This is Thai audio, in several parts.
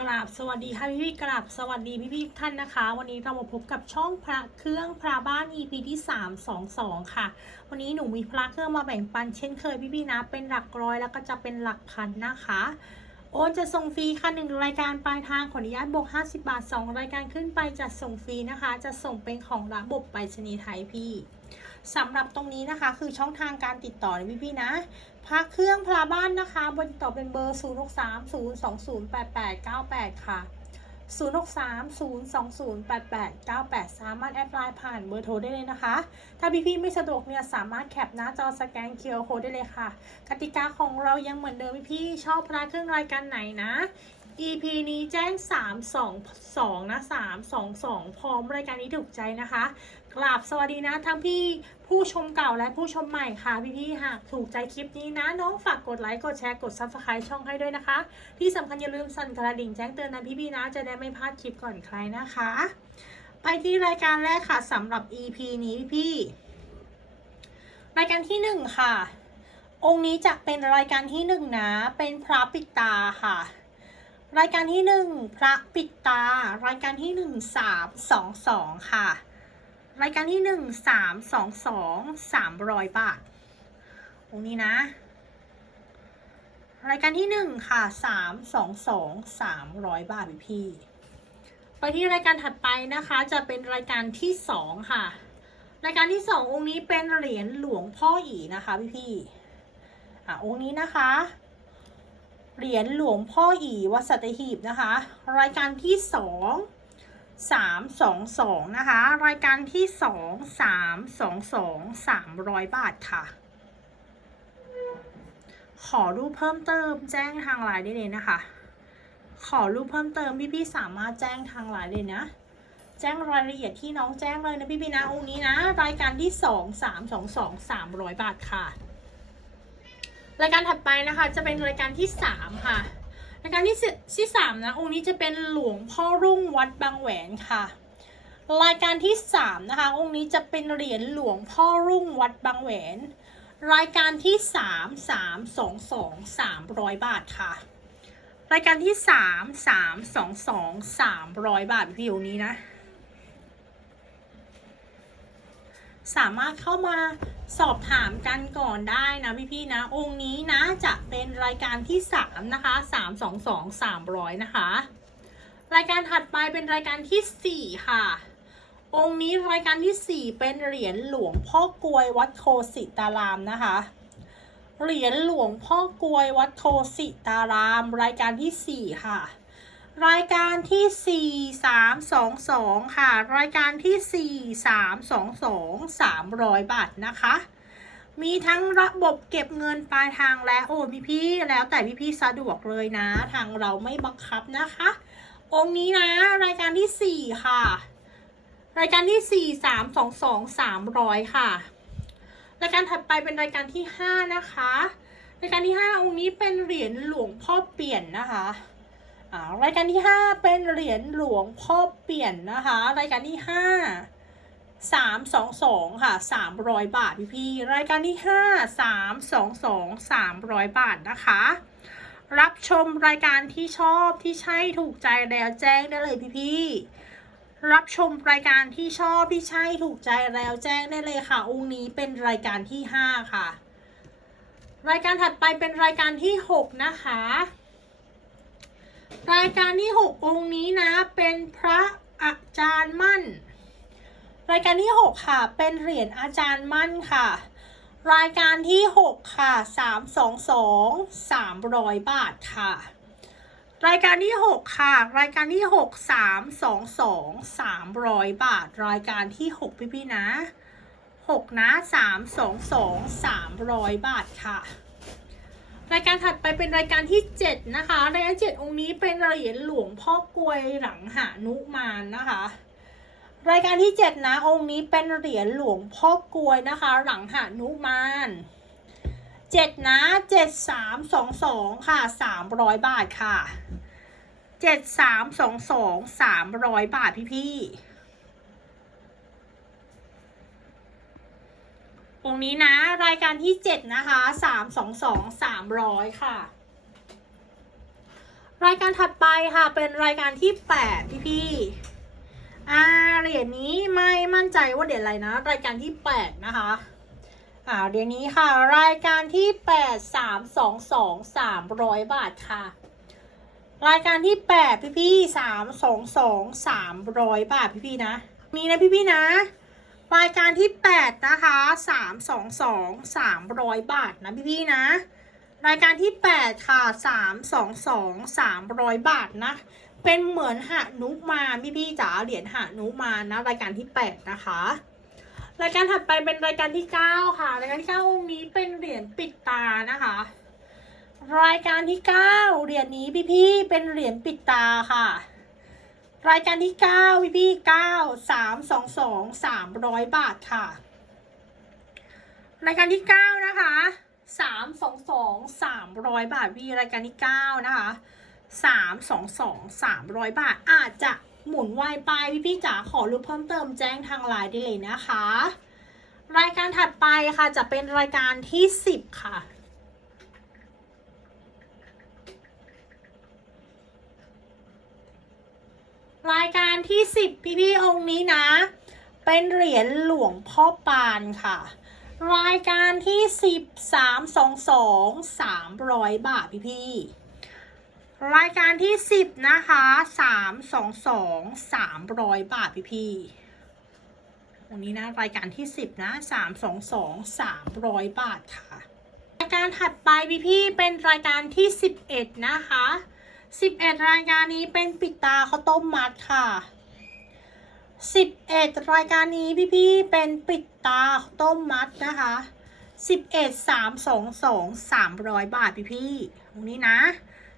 กราบสวัสดีค่ะพี่พี่ๆกราบสวัสดีพี่พี่ท่านนะคะ วันนี้เรามาพบกับช่องพระเครื่องพระบ้าน EP ที่ 322 ค่ะ วันนี้หนูมีพระเครื่องมาแบ่งปันเช่นเคยพี่พี่ๆนะเป็นหลักร้อยแล้วก็จะเป็นหลักพันนะคะ โอนจะส่งฟรีค่ะหนึ่งรายการปลายทางขออนุญาตบวก50 บาท 2 รายการขึ้นไปจะส่งฟรีนะคะ จะส่งเป็นของระบบไปรษณีย์ไทยพี่สำหรับตรงนี้นะคะ คือช่องทางการติดต่อนะพี่พี่ๆนะพระเครื่องพลาบ้านนะคะบนต่อเป็นเบอร์ 0 6 3 0 2 0 8 8 9 8 ค่ะ 0 6 3 0 2 0 8 8 9 8 สามารถแอดไลน์ผ่านเบอร์โทรได้เลยนะคะ ถ้าพี่ๆไม่สะดวกเนี่ยสามารถแคปหน้าจอสแกนเคอร์โคได้เลยค่ะ กติกาของเรายังเหมือนเดิมพี่ๆชอบพระเครื่องรายการไหนนะ EP นี้แจ้ง 3 2 2 นะ 3 2 2 พร้อมรายการนี้ถูกใจนะคะ กราบสวัสดีนะทั้งพี่ ผู้ชมเก่าและผู้ชมใหม่ค่ะพี่ๆหากถูกใจคลิปนี้นะน้องฝากกดไลค์กดแชร์กด Subscribe ช่องให้ด้วยนะคะ ที่สำคัญอย่าลืมสั่นกระดิ่งแจ้งเตือนนะพี่ๆนะจะได้ไม่พลาดคลิปก่อนใครนะคะ ไปที่รายการแรกค่ะสำหรับ EP นี้พี่ๆรายการที่หนึ่งค่ะ องค์นี้จะเป็นรายการที่หนึ่งนะ เป็นพระปิดตาค่ะ รายการที่หนึ่งพระปิดตา รายการที่หนึ่งสามสองสองค่ะ รายการที่หนึ่งสามสองสองสามร้อยบาทตรงนี้นะ รายการที่หนึ่งค่ะสามสองสองสามร้อยบาทพี่ ไปที่รายการถัดไปนะคะจะเป็นรายการที่สองค่ะ รายการที่สององค์นี้เป็นเหรียญหลวงพ่ออีนะคะพี่พี่อะองค์นี้นะคะเหรียญหลวงพ่ออีวัดสัตหีบนะคะ รายการที่สอง สามสองสองนะคะ รายการที่สองสามสองสองสามร้อยบาทค่ะ ขอรูปเพิ่มเติมแจ้งทางไลน์ได้เลยนะคะ ขอรูปเพิ่มเติมพี่ๆสามารถแจ้งทางไลน์เลยนะ แจ้งรายละเอียดที่น้องแจ้งเลยนะพี่ๆนะองค์นี้นะ รายการที่สองสามสองสองสามร้อยบาทค่ะ รายการถัดไปนะคะจะเป็นรายการที่สามค่ะ รายการที่สี่ที่สามนะองค์นี้จะเป็นหลวงพ่อรุ่งวัดบางแหวนค่ะ รายการที่สามนะคะองค์นี้จะเป็นเหรียญหลวงพ่อรุ่งวัดบางแหวน รายการที่สามสามสองสองสามร้อยบาทค่ะ รายการที่สามสามสองสองสามร้อยบาทวิวนี้นะ สามารถเข้ามาสอบถามกันก่อนได้นะพี่ๆนะ องค์นี้นะจะเป็นรายการที่สามนะคะสามสองสองสามร้อยนะคะ รายการถัดไปเป็นรายการที่สี่ค่ะ องค์นี้รายการที่สี่เป็นเหรียญหลวงพ่อกลวยวัดโคสิตารามนะคะ เหรียญหลวงพ่อกลวยวัดโคสิตาราม รายการที่สี่ค่ะ รายการที่สี่สามสองสองค่ะ รายการที่สี่สามสองสองสามร้อยบาทนะคะ มีทั้งระบบเก็บเงินปลายทางและโอนพี่ๆแล้วแต่พี่ๆสะดวกเลยนะ ทางเราไม่บังคับนะคะ องค์นี้นะ รายการที่สี่ค่ะ รายการที่สี่สามสองสองสามร้อยค่ะ รายการถัดไปเป็นรายการที่ห้านะคะ รายการที่ห้าองค์นี้เป็นเหรียญหลวงพ่อเปลี่ยนนะคะ รายการที่ 5 เป็นเหรียญหลวงพ่อเปลี่ยนนะคะ รายการที่ 5 3 2 2 ค่ะ 300 บาทพี่พี่ๆรายการที่ 5 3 2 2 300 บาทนะคะ รับชมรายการที่ชอบที่ใช่ถูกใจแล้วแจ้งได้เลยพี่พี่ๆรับชมรายการที่ชอบที่ใช่ถูกใจแล้วแจ้งได้เลยค่ะ องค์นี้เป็นรายการที่ 5 ค่ะ รายการถัดไปเป็นรายการที่ 6 นะคะ รายการที่ 6 องค์นี้นะเป็นพระอาจารย์มั่น รายการที่ 6 ค่ะ เป็นเหรียญอาจารย์มั่นค่ะ รายการที่ 6 ค่ะ 322 300 บาทค่ะ รายการที่ 6 ค่ะ รายการที่ 6 322 300 บาท รายการที่ 6 พี่พี่ๆนะ 6 นะ 322 300 บาทค่ะ รายการถัดไปเป็นรายการที่ 7 นะคะ รายการ7องค์นี้เป็นเหรียญหลวงพ่อกลวยหลังหานุมานนะคะ รายการที่ 7 นะองค์นี้เป็นเหรียญหลวงพ่อกลวยนะคะ หลังหานุมาน7นะ7 3 2 2ค่ะ300บาทค่ะ7 3 2 2 300บาทพี่ๆ องนี้นะ รายการที่ 7 นะคะ3 2 2 300ค่ะ รายการถัดไปค่ะเป็นรายการที่แปดพี่พี่อ่าเหรียญนี้ไม่มั่นใจว่าเหรียญอะไรนะ รายการที่แปดนะคะอ่าเหรียญนี้ค่ะ รายการที่แปดสามสองสองสามร้อยบาทค่ะ รายการที่แปดพี่พี่สามสองสองสามร้อยบาทพี่พี่นะ มีนะพี่พี่นะ รายการที่แปดนะคะสามสองสองสามร้อยบาทนะพี่พี่ๆนะ รายการที่แปดค่ะสามสองสองสามร้อยบาทนะ เป็นเหมือนหานุมานพี่พี่ๆจ๋าเหรียญหานุมานนะรายการที่แปดนะคะ รายการถัดไปเป็นรายการที่เก้าค่ะ รายการที่เก้าองค์นี้เป็นเหรียญปิดตานะคะ รายการที่เก้าเหรียญนี้พี่พี่ๆเป็นเหรียญปิดตาค่ะ รายการที่เก้าพี่พี่เก้าสามสองสองสามร้อยบาทค่ะ รายการที่เก้านะคะสามสองสองสามร้อยบาทพี่รายการที่เก้านะคะสามสองสองสามร้อยบาทอาจจะหมุนไวไปพี่พี่จ๋าขอรู้เพิ่มเติมแจ้งทางไลน์ได้เลยนะคะ รายการถัดไปค่ะจะเป็นรายการที่สิบค่ะ รายการที่สิบพี่พี่ๆองค์นี้นะ เป็นเหรียญหลวงพ่อปานค่ะ รายการที่สิบสามสองสองสามร้อยบาทพี่พี่ๆรายการที่สิบนะคะสามสองสองสามร้อยบาทพี่พี่ๆวันนี้นะรายการที่สิบนะสามสองสองสามร้อยบาทค่ะ รายการถัดไปพี่พี่ๆเป็นรายการที่สิบเอ็ดนะคะ 11 รายการนี้เป็นปิดตาข้าวต้มมัดค่ะ 11 รายการนี้พี่ๆเป็นปิดตาข้าวต้มมัดนะคะ 11 3 2 2 300 บาทพี่ๆตรงนี้นะ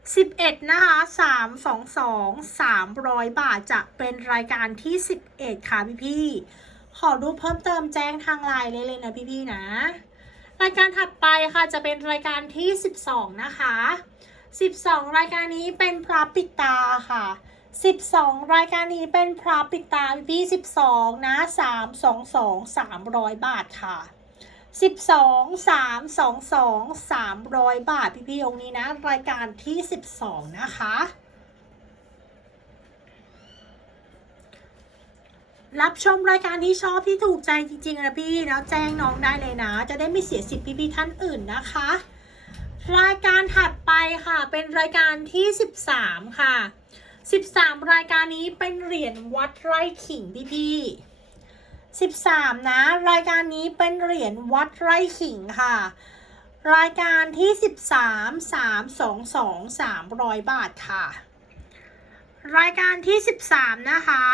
11 นะคะ3 2 2 300 บาทจะเป็นรายการที่ 11 ค่ะพี่ๆขอดูเพิ่มเติมแจ้งทางไลน์เลยเลยนะพี่ๆนะ รายการถัดไปค่ะจะเป็นรายการที่ 12 นะคะ 12 รายการนี้เป็นพระปิดตาค่ะ 12 รายการนี้เป็นพระปิดตาพี่12 นะ 3 2 2 300 บาทค่ะ 12 3 2 2 300 บาท พี่พี่ๆองค์นี้นะ รายการที่ 12 นะคะ รับชมรายการที่ชอบที่ถูกใจจริงๆนะพี่แล้วแจ้งน้องได้เลยนะ จะได้ไม่เสียสิทธิ์พี่ๆท่านอื่นนะคะ รายการถัดไปค่ะ เป็นรายการที่ 13 ค่ะ 13 รายการนี้เป็นเหรียญวัดไร่ขิงพี่พี่ๆ13 นะ รายการนี้เป็นเหรียญวัดไร่ขิงค่ะ รายการที่ 13 3 2 2 300 บาทค่ะ รายการที่ 13 นะคะ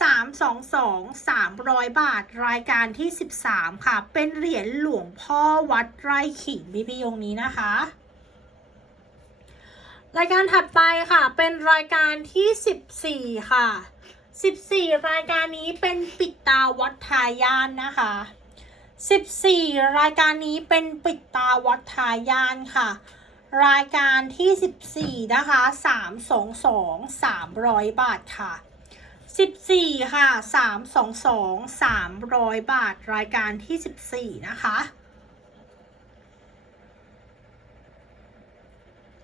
3 2 2 300 บาทรายการที่ 13 ค่ะ เป็นเหรียญหลวงพ่อวัดไร่ขิงพี่พี่ยงนี้นะคะ รายการถัดไปค่ะ เป็นรายการที่ 14 ค่ะ 14 รายการนี้เป็นปิดตาวัดทายานนะคะ 14 รายการนี้เป็นปิดตาวัดทายานค่ะ รายการที่ 14 นะคะ 322 300 บาทค่ะ 14 ค่ะ 322 300 บาทรายการที่ 14 นะคะ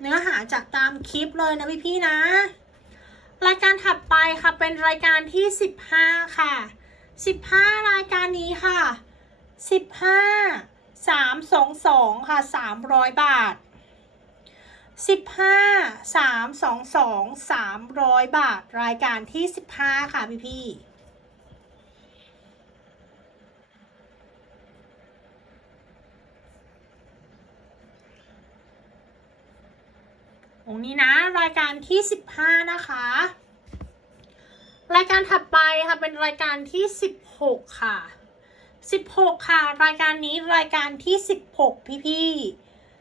เนื้อหาจากตามคลิปเลยนะพี่ๆนะ รายการถัดไปค่ะเป็นรายการที่ 15 ค่ะ 15 รายการนี้ค่ะ 15 322 ค่ะ 300 บาท 15 322 300 บาท รายการที่ 15 ค่ะพี่พี่องนี้นะ รายการที่ 15 นะคะ รายการถัดไปค่ะ เป็นรายการที่ 16 ค่ะ 16 ค่ะ รายการนี้รายการที่ 16 พี่พี่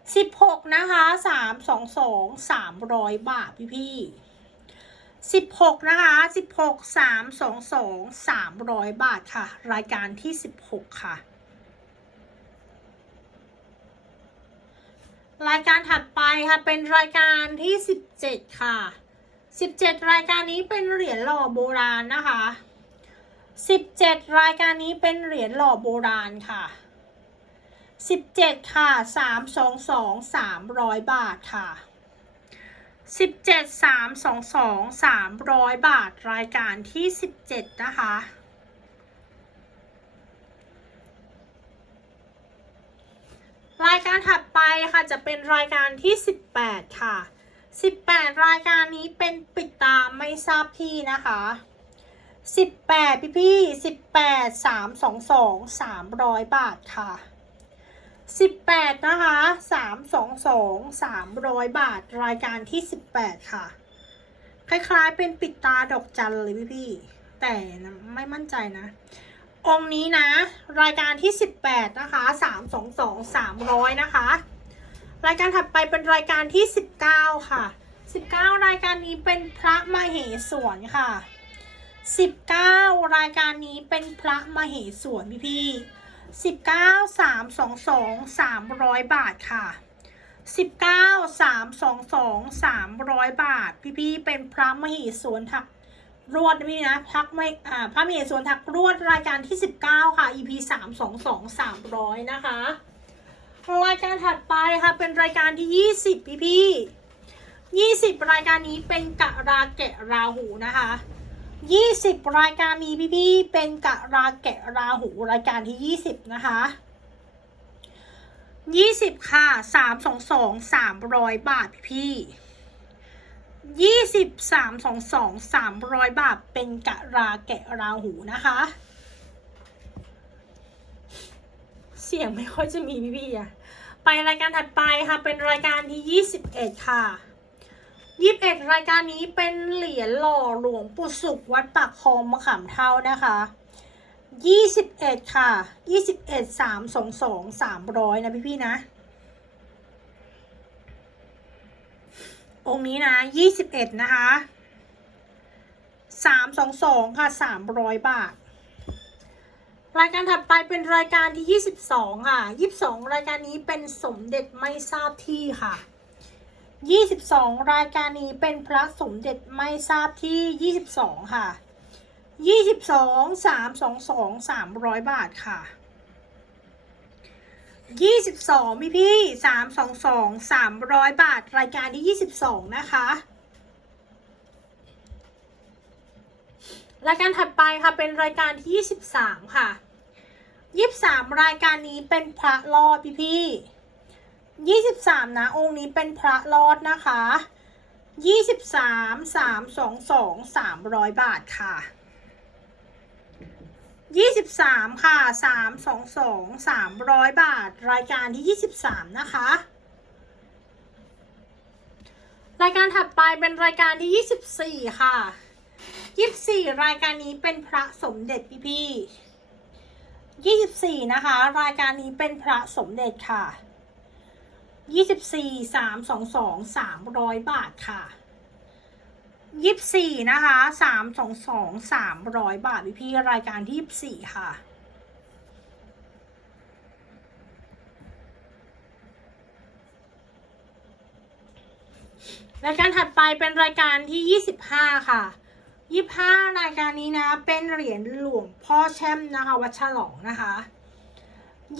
ๆ16นะคะ322 300บาทพี่พี่ๆ16นะคะ16 322 300บาทค่ะ รายการที่16ค่ะ รายการถัดไปค่ะเป็นรายการที่17ค่ะ17รายการนี้เป็นเหรียญหล่อโบราณนะคะ17รายการนี้เป็นเหรียญหล่อโบราณค่ะ 17ค่ะ322 300บาทค่ะสิบเจ็ดสามสองสองสามร้อยบาทรายการที่สิบเจ็ดนะคะรายการถัดไปค่ะจะเป็นรายการที่ 18 ค่ะ 18 รายการนี้เป็นปิดตามไม่ทราบที่นะคะ 18 พี่พี่18 322 300 บาทค่ะ 18 นะคะ 322 300 บาท รายการที่ 18 ค่ะ คล้าย ๆ เป็นปิดตาดอกจันเลยพี่พี่ๆแต่ไม่มั่นใจนะ องนี้นะ รายการที่ 18 นะคะ 322 300 นะคะ รายการถัดไปเป็นรายการที่ 19 ค่ะ 19 รายการนี้เป็นพระมเหสวนค่ะ 19 รายการนี้เป็นพระมเหสวนพี่พี่ 19 322 300บาทค่ะ19 322 300บาท พี่พี่เป็นพระมเหสวนถักรวดนะพี่นะพักไม่อ่าพระมเหสวนถักรวดรายการที่19ค่ะ EP 3 2 2 300นะคะรายการถัดไปค่ะเป็นรายการที่20พี่พี่20รายการนี้เป็นกะราแกะราหูนะคะ 20 รายการนี้พี่พี่ๆเป็นกะราแกะราหู รายการที่ 20 นะคะ20ค่ะ322 300บาทพี่พี่ๆยี่สิบสามสองสองสามร้อยบาทเป็นกะราแกะราหูนะคะ เสียงไม่ค่อยจะมีพี่พี่ๆอะไปรายการถัดไปค่ะ เป็นรายการที่ยี่สิบเอ็ดค่ะ ยี่สิบเอ็ดรายการนี้เป็นเหรียญหล่อหลวงปู่สุขวัดปากคลองมะขามเท่านะคะยี่สิบเอ็ดค่ะยี่สิบเอ็ดสามสองสองสามร้อยนะพี่พี่ๆนะ องค์นี้นะยี่สิบเอ็ดนะคะสามสองสองค่ะสามร้อยบาท รายการถัดไปเป็นรายการที่ยี่สิบสองค่ะยี่สิบสองรายการนี้เป็นสมเด็จไม่ทราบที่ค่ะ ยี่สิบสองรายการนี้เป็นพระสมเด็จไม่ทราบที่ยี่สิบสองค่ะยี่สิบสองสามสองสองสามร้อยบาทค่ะยี่สิบสองพี่พี่สามสองสองสามร้อยบาท รายการที่ยี่สิบสองนะคะ รายการถัดไปค่ะเป็นรายการที่ยี่สิบสามค่ะยี่สามรายการนี้เป็นพระรอดพี่พี่ ยี่สิบสามนะ องค์นี้เป็นพระรอดนะคะยี่สิบสามสามสองสองสามร้อยบาทค่ะยี่สิบสามค่ะสามสองสองสามร้อยบาท รายการที่ยี่สิบสามนะคะ รายการถัดไปเป็นรายการที่ยี่สิบสี่ค่ะยี่สิบสี่รายการนี้เป็นพระสมเด็จพี่พี่ยี่สิบสี่นะคะ รายการนี้เป็นพระสมเด็จค่ะ ยี่สิบสี่สามสองสองสามร้อยบาทค่ะยี่สิบสี่นะคะสามสองสองสามร้อยบาทพี่พี่รายการที่ยี่สิบสี่ค่ะรายการถัดไปเป็นรายการที่ยี่สิบห้าค่ะยี่สิบห้ารายการนี้นะ เป็นเหรียญหลวงพ่อแช่มนะคะ วัดฉลองนะคะ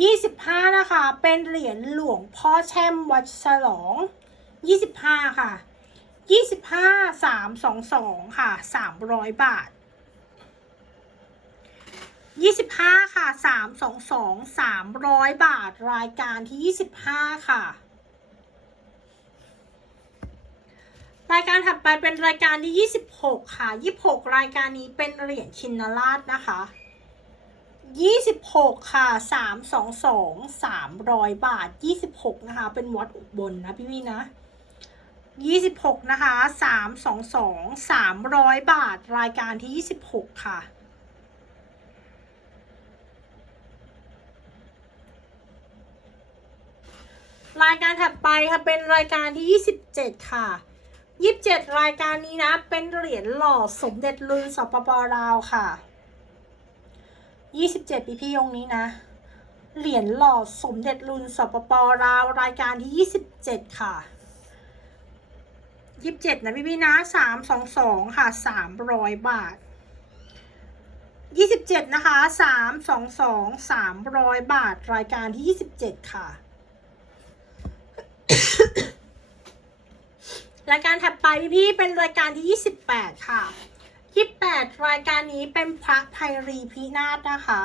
ยี่สิบห้านะคะ เป็นเหรียญหลวงพ่อแช่มวัดฉลองยี่สิบห้าค่ะยี่สิบห้าสามสองสองค่ะสามร้อยบาทยี่สิบห้าค่ะสามสองสองสามร้อยบาท รายการที่ยี่สิบห้าค่ะ รายการถัดไปเป็นรายการที่ยี่สิบหกค่ะยี่สิบหกรายการนี้เป็นเหรียญชินราชนะคะ ยี่สิบหกค่ะสามสองสองสามร้อยบาทยี่สิบหกนะคะ เป็นวัดอุบลนะพี่พี่นะยี่สิบหกนะคะสามสองสองสามร้อยบาท รายการที่ยี่สิบหกค่ะรายการถัดไปค่ะเป็นรายการที่ยี่สิบเจ็ดค่ะยี่สิบเจ็ดรายการนี้นะ เป็นเหรียญหล่อสมเด็จลุนสปปลาวค่ะ ยี่สิบเจ็ดปีพี่องนี้นะ เหรียญหล่อสมเด็จลุนสปปลาว รายการที่ยี่สิบเจ็ดค่ะยี่สิบเจ็ดนะพี่พี่นะสามสองสองค่ะสามร้อยบาทยี่สิบเจ็ดนะคะสามสองสองสามร้อยบาท รายการที่ยี่สิบเจ็ดค่ะ รายการถัดไปพี่เป็นรายการที่ 28 ค่ะ 28รายการนี้เป็นพระไพรีพินาศนะคะ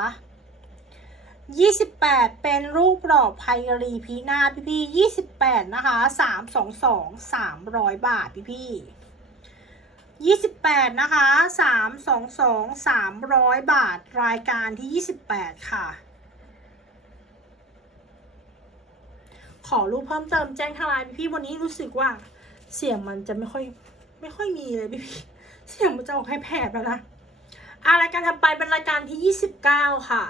28เป็นรูปหล่อไพรีพินาศพี่พี่28นะคะ322 300บาทพี่พี่28นะคะ322 300บาทรายการที่28ค่ะ ขอรูปเพิ่มเติมแจ้งทางไลน์พี่พี่วันนี้รู้สึกว่าเสียงมันจะไม่ค่อยไม่ค่อยมีเลยพี่พี่ เสียงมันจะออกให้แผดแล้วนะอารายการถัดไปเป็นรายการที่ 29 ค่ะ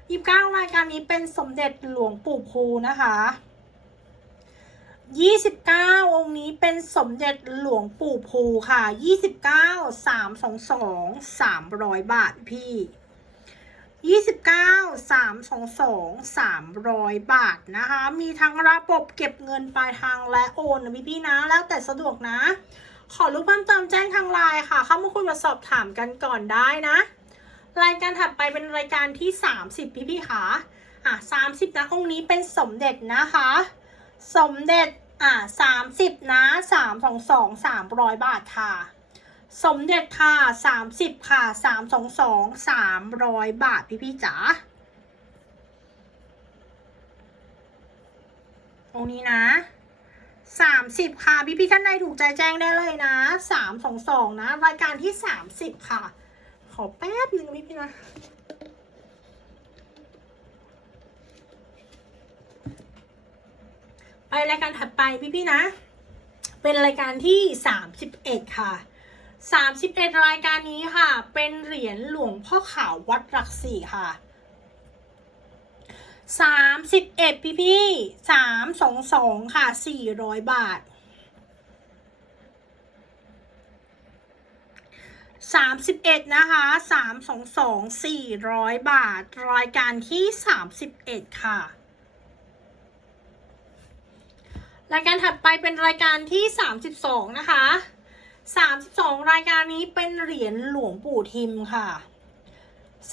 29 รายการนี้เป็นสมเด็จหลวงปู่ภูนะคะ 29 องค์นี้เป็นสมเด็จหลวงปู่ภูค่ะ 29 322 300 บาทพี่29 322 300บาทนะคะ มีทั้งระบบเก็บเงินปลายทางและโอนนะพี่พี่ๆนะ แล้วแต่สะดวกนะ ขอรู้เพิ่มเติมแจ้งทางไลน์ค่ะ เข้ามาคุยมาสอบถามกันก่อนได้นะ รายการถัดไปเป็นรายการที่ 30 พี่พี่ๆค่ะอะ30นะองค์นี้เป็นสมเด็จนะคะ สมเด็จอะ30นะ322 300บาทค่ะ สมเด็จค่ะ30ค่ะ322 300บาทพี่พี่จ๋าองค์นี้นะ 30ค่ะ พี่พี่ท่านใดถูกใจแจ้งได้เลยนะ322นะ รายการที่30ค่ะ ขอแป๊บนึงพี่พี่นะไปรายการถัดไปพี่พี่นะ เป็นรายการที่31ค่ะ31รายการนี้ค่ะ เป็นเหรียญหลวงพ่อขาววัดหลักสี่ค่ะ สามสิบเอ็ดพี่พี่สามสองสองค่ะสี่ร้อยบาทสามสิบเอ็ดนะคะสามสองสองสี่ร้อยบาท รายการที่สามสิบเอ็ดค่ะ รายการถัดไปเป็นรายการที่สามสิบสองนะคะสามสิบสองรายการนี้เป็นเหรียญหลวงปู่ทิมค่ะ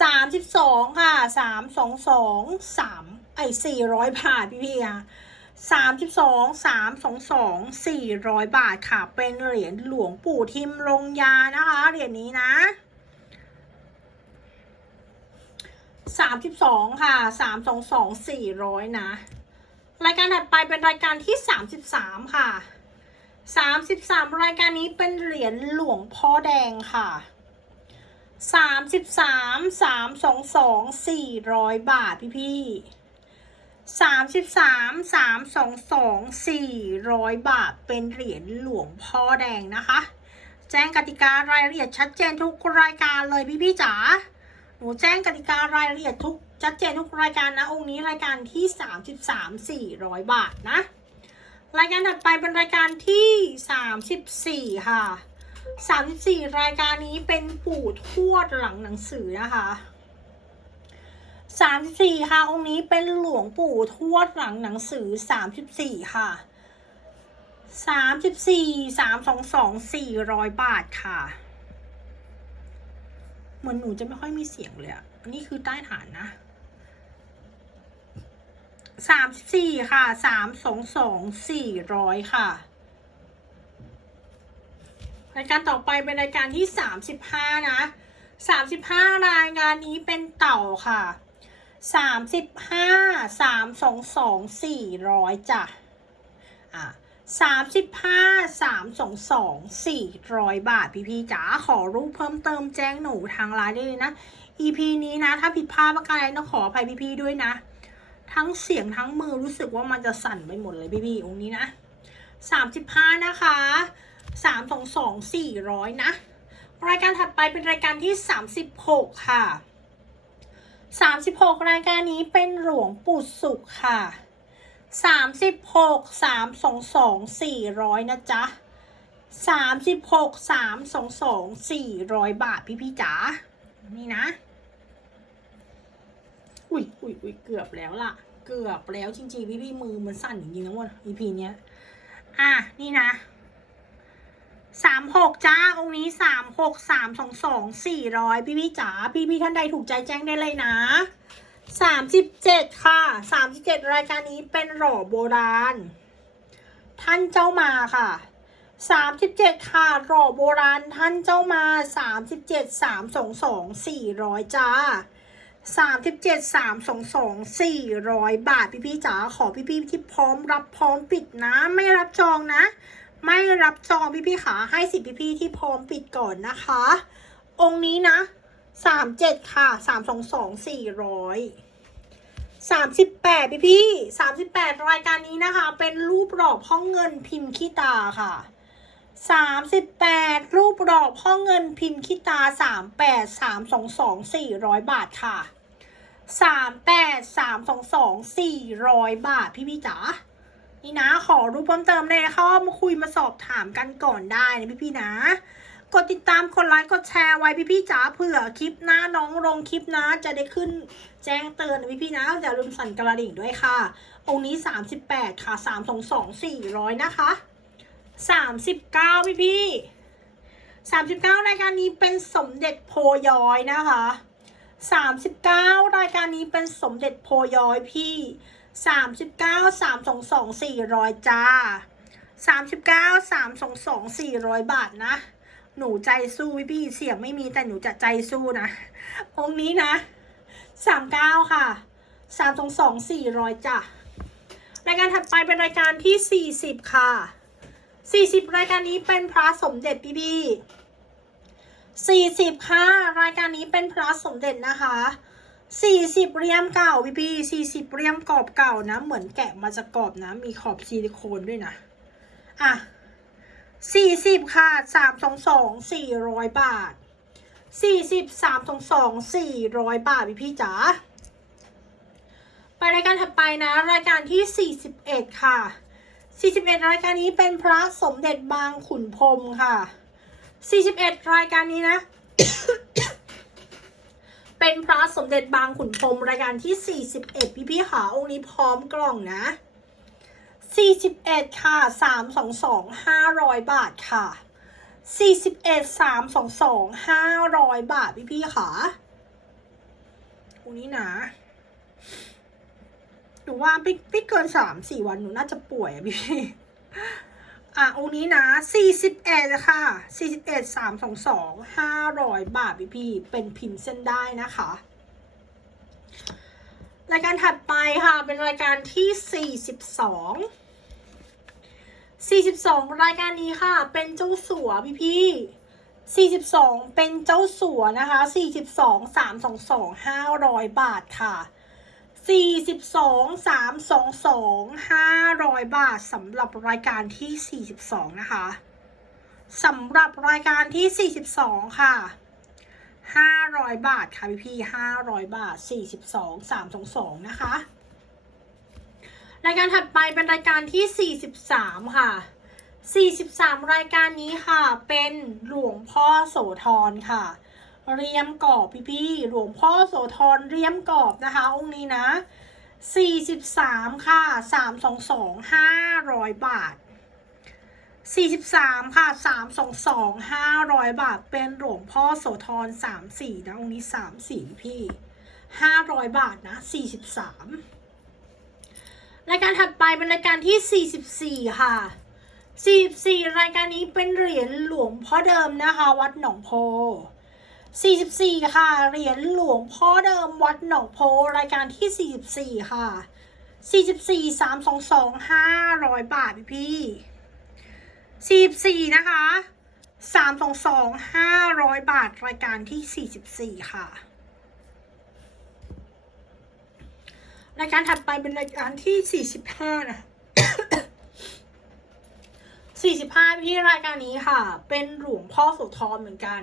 สามสิบสองค่ะสามสองสองสามไอสี่ร้อยบาทพี่พี่สามสิบสองสามสองสองสี่ร้อยบาทค่ะ เป็นเหรียญหลวงปู่ทิมลงยานะคะ เหรียญนี้นะสามสิบสองค่ะสามสองสองสี่ร้อยนะ รายการถัดไปเป็นรายการที่สามสิบสามค่ะสามสิบสามรายการนี้เป็นเหรียญหลวงพ่อแดงค่ะ 33 322 400บาทพี่พี่33 322 400บาทเป็นเหรียญหลวงพ่อแดงนะคะ แจ้งกติการายละเอียดชัดเจนทุกรายการเลยพี่พี่จ๋าหนูแจ้งกติการายละเอียดทุกชัดเจนทุกรายการนะองค์นี้รายการที่33 400บสามสี่ร้อยบาทนะ รายการถัดไปเป็นรายการที่34ค่ะ 34 รายการนี้เป็นปู่ทวดหลังหนังสือนะคะ34ค่ะ องค์นี้เป็นหลวงปู่ทวดหลังหนังสือ 34 ค่ะ 34 322 400 บาทค่ะ เหมือนหนูจะไม่ค่อยมีเสียงเลยอะนนี้คือใต้ฐานนะสามสี่ค่ะสามสองสองสี่ร้อยค่ะ รายการต่อไปเป็นรายการที่สามสิบห้านะสามสิบห้ารายการนี้เป็นเต่าค่ะสามสิบห้าสามสองสองสี่ร้อยจ้ะอะสามสิบห้าสามสองสองสี่ร้อยบาท พี่พี่ๆจ๋าขอรูปเพิ่มเติมแจ้งหนูทางไลน์ได้เลยนะ EP นี้นะ ถ้าผิดพลาดประการใดต้องขออภัยพี่ๆด้วยนะ ทั้งเสียงทั้งมือรู้สึกว่ามันจะสั่นไปหมดเลยพี่ๆองค์นี้นะสามสิบห้านะคะ สามสองสองสี่ร้อยนะ รายการถัดไปเป็นรายการที่สามสิบหกค่ะสามสิบหกรายการนี้เป็นหลวงปู่สุขค่ะสามสิบหกสามสองสองสี่ร้อยนะจ๊ะสามสิบหกสามสองสองสี่ร้อยบาทพี่จ๋า นี่นะ อุ้ยอุ้ยอุ้ยเกือบแล้วล่ะ เกือบแล้วจริงๆ พี่พี่มือมันสั่นจริงๆนะวัน EP เนี้ย อะ นี่นะ สามหกจ้า องค์นี้สามหกสามสองสองสี่ร้อยพี่พี่จ๋าพี่พี่ท่านใดถูกใจแจ้งได้เลยนะสามสิบเจ็ดค่ะสามสิบเจ็ดรายการนี้เป็นหล่อโบราณ ท่านเจ้ามาค่ะสามสิบเจ็ดค่ะหล่อโบราณท่านเจ้ามาสามสิบเจ็ดสามสองสองสี่ร้อยจ้าสามสิบเจ็ดสามสองสองสี่ร้อยบาทพี่พี่จ๋าขอพี่พี่ที่พร้อมรับพร้อมปิดนะ ไม่รับจองนะ ไม่รับจองพี่พี่ขาให้สิทธิ์พี่พี่ที่พร้อมปิดก่อนนะคะ องค์นี้นะสามเจ็ดค่ะสามสองสองสี่ร้อยสามสิบแปดพี่พี่สามสิบแปดรายการนี้นะคะ เป็นรูปหล่อพ่อเงินพิมพ์ขี้ตาค่ะสามสิบแปดรูปหล่อพ่อเงินพิมพ์ขี้ตาสามแปดสามสองสองสี่ร้อยบาทค่ะสามแปดสามสองสองสี่ร้อยบาทพี่พี่จ๋า นี่นะ ขอรูปเพิ่มเติมเลยเข้ามาคุยมาสอบถามกันก่อนได้นะพี่พี่ๆนะ กดติดตามกดไลค์กดแชร์ไว้พี่พี่ๆจ๋าเผื่อคลิปหน้าน้องลงคลิปนะ จะได้ขึ้นแจ้งเตือนพี่พี่ๆนะอย่าลืมสั่นกระดิ่งด้วยค่ะ องค์นี้ 38 ค่ะ 3 2 2 400 นะคะ 39 พี่พี่ๆ39 รายการนี้เป็นสมเด็จโพย้อยนะคะ 39 รายการนี้เป็นสมเด็จโพย้อยพี่ 39 3 2 2 400 จ้า 39 3 2 2 400 บาทนะ หนูใจสู้พี่พี่เสียงไม่มีแต่หนูจะใจสู้นะ องค์นี้นะ 39 ค่ะ 3 2 2 400 จ้ะรายการถัดไปเป็นรายการที่ 40 ค่ะ 40 รายการนี้เป็นพระสมเด็จพี่พี่40 ค่ะ รายการนี้เป็นพระสมเด็จนะคะ 40เรียมเก่าพี่พี่40เรียมกรอบเก่านะ เหมือนแกะมาจากกรอบนะ มีขอบซิลิโคนด้วยนะ อะ40ค่ะ322 400บาท40 322 400บาทพี่พี่จ๋าไปรายการถัดไปนะ รายการที่ 41 ค่ะ 41 รายการนี้เป็นพระสมเด็จบางขุนพรมค่ะ 41 รายการนี้นะ เป็นพระสมเด็จบางขุนพรมรายการที่ 41 พี่พี่ๆขาองค์นี้พร้อมกล่องนะ 41 ค่ะ 322 500 บาทค่ะ 41 322 500 บาท พี่พี่ๆขาองนี้นะหนูว่าไม่ไม่เกินสามสี่วันหนูน่าจะป่วยอะพี่พี่ อะองค์นี้นะสี่สิบเอ็ดค่ะสี่สิบเอ็ดสามสองสองห้าร้อยบาทพี่พี่เป็นพิมพ์เส้นได้นะคะ รายการถัดไปค่ะ เป็นรายการที่สี่สิบสองสี่สิบสองรายการนี้ค่ะ เป็นเจ้าสัวพี่พี่สี่สิบสองเป็นเจ้าสัวนะคะสี่สิบสองสามสองสองห้าร้อยบาทค่ะ สี่สิบสองสามสองสองห้าร้อยบาทสำหรับรายการที่สี่สิบสองนะคะสำหรับรายการที่สี่สิบสองค่ะห้าร้อยบาทค่ะพี่พี่ห้าร้อยบาทสี่สิบสองสามสองสองนะคะ รายการถัดไปเป็นรายการที่สี่สิบสามค่ะสี่สิบสามรายการนี้ค่ะ เป็นหลวงพ่อโสธรค่ะ เรียมกรอบพี่พี่ๆหลวงพ่อโสธรเรียมกรอบนะคะ องค์นี้นะ 43 ค่ะ 322 500 บาท 43 ค่ะ 322 500 บาท เป็นหลวงพ่อโสธร34 นะ องค์นี้ 34 พี่ 500 บาทนะ 43 รายการถัดไปเป็นรายการที่ 44 ค่ะ44 รายการนี้เป็นเหรียญหลวงพ่อเดิมนะคะ วัดหนองโพ 44 ค่ะ เหรียญหลวงพ่อเดิมวัดหนองโพรายการที่ 44 ค่ะ 44 322 500 บาทพี่พี่44 นะคะ 322 500 บาท รายการที่ 44 ค่ะ รายการถัดไปเป็นรายการที่ 45 นะ45 พี่รายการนี้ค่ะ เป็นหลวงพ่อโสธรเหมือนกัน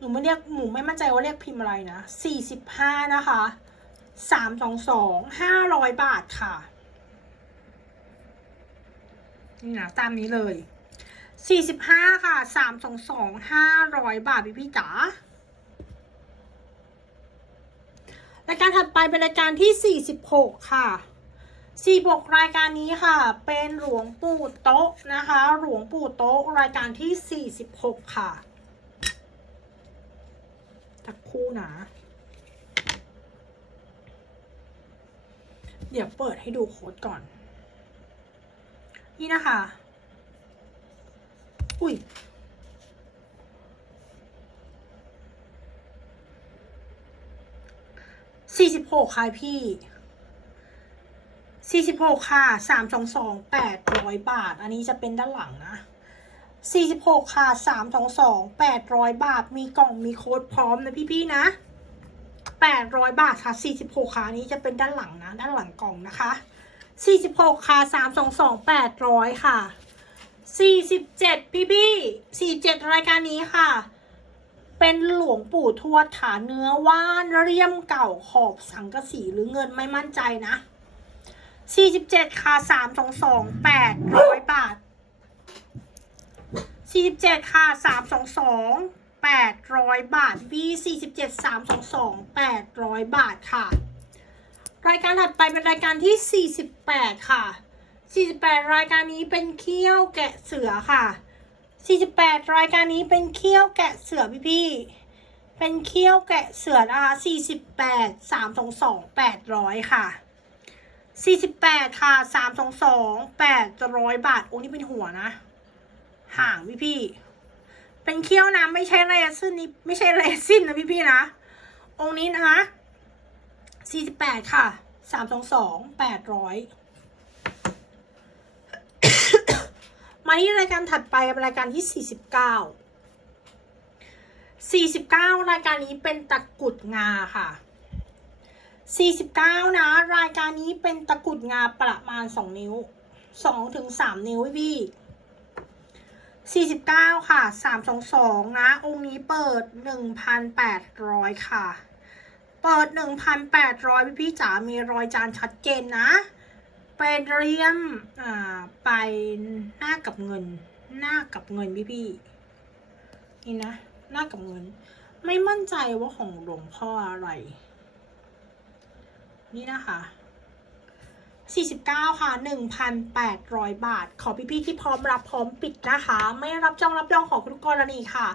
หนูไม่เรียกหนูไม่มั่นใจว่าเรียกพิมพ์อะไรนะสี่สิบห้านะคะสามสองสองห้าร้อยบาทค่ะนี่นะตามนี้เลยสี่สิบห้าค่ะสามสองสองห้าร้อยบาทพี่พี่จ๋ารายการถัดไปเป็นรายการที่สี่สิบหกค่ะสี่บกรายการนี้ค่ะ เป็นหลวงปู่โต๊ะนะคะ หลวงปู่โต๊ะรายการที่สี่สิบหกค่ะ คู่นะ เดี๋ยวเปิดให้ดูโค้ดก่อน นี่นะคะ อุ้ยสี่สิบหกค่ะพี่สี่สิบหกค่ะสามสองสองแปดร้อยบาท อันนี้จะเป็นด้านหลังนะ สี่สิบหกค่ะสามสองสองแปดร้อยบาท มีกล่องมีโค้ดพร้อมนะพี่ๆนะแปดร้อยบาทค่ะสี่สิบหกค่ะนนี้จะเป็นด้านหลังนะ ด้านหลังกล่องนะคะสี่สิบหกค่ะสามสองสองแปดร้อยค่ะสี่สิบเจ็ดพี่พี่สี่เจ็ดรายการนี้ค่ะ เป็นหลวงปู่ทวดฐานเนื้อว่านเรียมเก่าขอบสังกะสีหรือเงินไม่มั่นใจนะสี่สิบเจ็ดค่ะสามสองสองแปดร้อยบาท สี่สิบเจ็ดค่ะสามสองสองแปดร้อยบาทบีสี่สิบเจ็ดสามสองสองแปดร้อยบาทค่ะ รายการถัดไปเป็นรายการที่48ค่ะ48รายการนี้เป็นเขี้ยวแกะเสือค่ะ48รายการนี้เป็นเขี้ยวแกะเสือพี่พี่เป็นเขี้ยวแกะเสือนะคะ48 322 800ค่ะ48ค่ะ322 800บาท โอ้นี่เป็นหัวนะ ห่างพี่พี่ เป็นเขี้ยวนะไม่ใช่เรซินนี่ไม่ใช่เรซินนะพี่พี่นะ องค์นี้นะคะสี่สิบแปดค่ะสามสองสองแปดร้อยมาที่รายการถัดไปรายการที่สี่สิบเก้าสี่สิบเก้ารายการนี้เป็นตะกุดงาค่ะสี่สิบเก้านะ รายการนี้เป็นตะกุดงาประมาณสองนิ้วสองถึงสามนิ้วพี่ สี่สิบเก้าค่ะสามสองสองนะ องค์นี้เปิดหนึ่งพันแปดร้อยค่ะ เปิด 1,800 พี่พี่จ๋า มีรอยจานชัดเจนนะ เป็นเรียม อ่า ไปหน้ากับเงิน หน้ากับเงินพี่พี่นี่นะ หน้ากับเงิน ไม่มั่นใจว่าของหลวงพ่ออะไร นี่นะคะ 49 ค่ะ 1,800 บาท ขอพี่ๆที่พร้อมรับพร้อมปิดนะคะ ไม่รับจองรับรองขอทุกกรณีค่ะ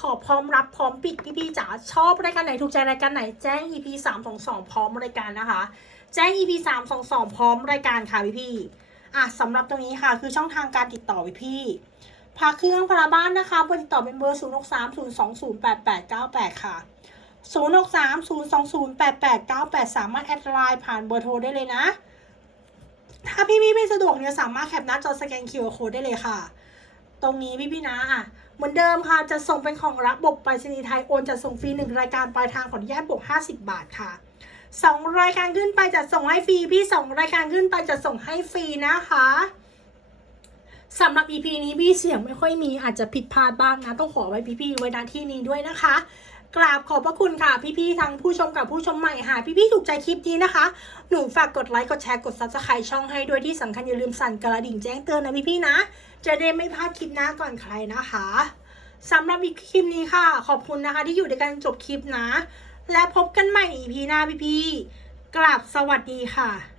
ขอพร้อมรับพร้อมปิดพี่ๆจ๋าชอบรายการไหนถูกใจรายการไหนแจ้ง EP 322พร้อมรายการนะคะ แจ้ง EP 322พร้อมรายการค่ะพี่ๆอะสำหรับตรงนี้ค่ะคือช่องทางการติดต่อพี่ๆพาเครื่องพาราบ้านนะคะเบอร์ติดต่อเป็นเบอร์ 0 6 3 0 2 0 8 8 9 8 ค่ะ0 6 3 0 2 0 8 8 9 8 สามารถแอดไลน์ผ่านเบอร์โทรได้เลยนะ ถ้าพี่พี่ไม่สะดวกเนี่ยสามารถแคปหน้าจอสแกน QR Code ได้เลยค่ะ ตรงนี้พี่พี่นะอะเหมือนเดิมค่ะจะส่งเป็นของระบบไปรษณีย์ไทยโอนจะส่งฟรีหนึ่งรายการปลายทางขออนุญาตบวก50 บาทค่ะสองรายการขึ้นไปจะส่งให้ฟรีพี่สองรายการขึ้นไปจะส่งให้ฟรีนะคะสำหรับ EP นี้พี่เสียงไม่ค่อยมีอาจจะผิดพลาดบ้างนะ ต้องขอไว้พี่ๆไว้ณที่นี้ด้วยนะคะ กราบขอบพระคุณค่ะ พี่ๆทั้งผู้ชมกับผู้ชมใหม่หากพี่ๆถูกใจคลิปนี้นะคะ หนูฝากกดไลค์กดแชร์กด subscribe ช่องให้ด้วยที่สำคัญอย่าลืมสั่นกระดิ่งแจ้งเตือนนะพี่ๆนะ จะได้ไม่พลาดคลิปหน้าก่อนใครนะคะสำหรับอีกคลิปนี้ค่ะ ขอบคุณนะคะที่อยู่ด้วยกันจบคลิปนะ และพบกันใหม่ EP หน้าพี่ๆกราบสวัสดีค่ะ